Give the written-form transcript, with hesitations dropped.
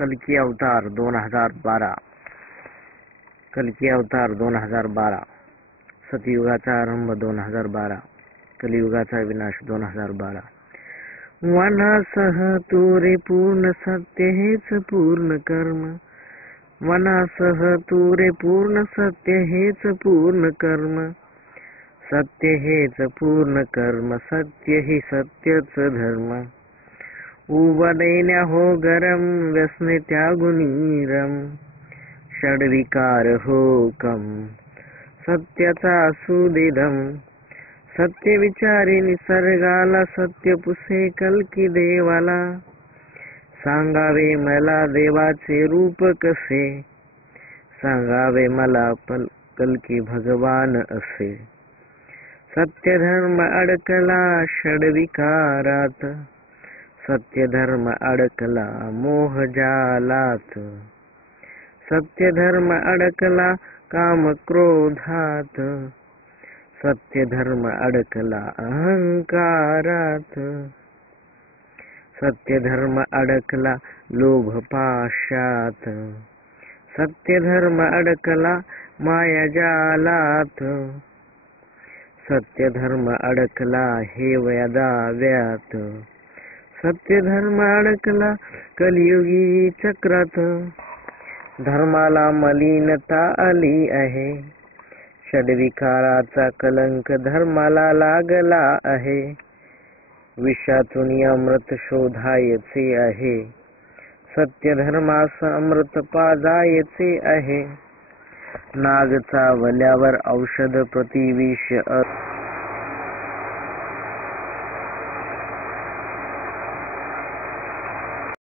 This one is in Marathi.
कल्की अवतार 2012 कल्की अवतार 2012 सतयुगाचा आरंभ 2012 कलियुगाचा विनाश 2012 वनासह तुरे पूर्ण सत्य हेच पूर्ण कर्म वनासह तुरे पूर्ण सत्य हेच पूर्ण कर्म सत्य हेच पूर्ण कर्म सत्य ही सत्यच धर्म उबदैन्या हो गरम व्यसने त्यागुनी रम षड्विकार हो कम सत्याचा सुदिधम सत्य विचारी निसर्गाला सत्य पुसे कल्की देवाला सांगावे मला देवाचे रूप कसे सांगावे मला कल्की भगवान असे सत्य धर्म अडकला षड्विकारात सत्य धर्म अडकला मोह जालात सत्य धर्म अडकला काम क्रोधात सत्य धर्म अडकला अहंकारात सत्य धर्म अडकला लोभ पाशात सत्य धर्म अडकला माया जालात सत्य धर्म अडकला हे दाव्यात सत्य धर्म अडकला कलियुगी चक्रात धर्माला मलिनता आली आहे षड्विकाराचा कलंक धर्माला लागला आहे विषातून अमृत शोधायचे आहे सत्य धर्मास अमृत पाजायचे आहे नाग चावल्यावर औषध प्रतिविष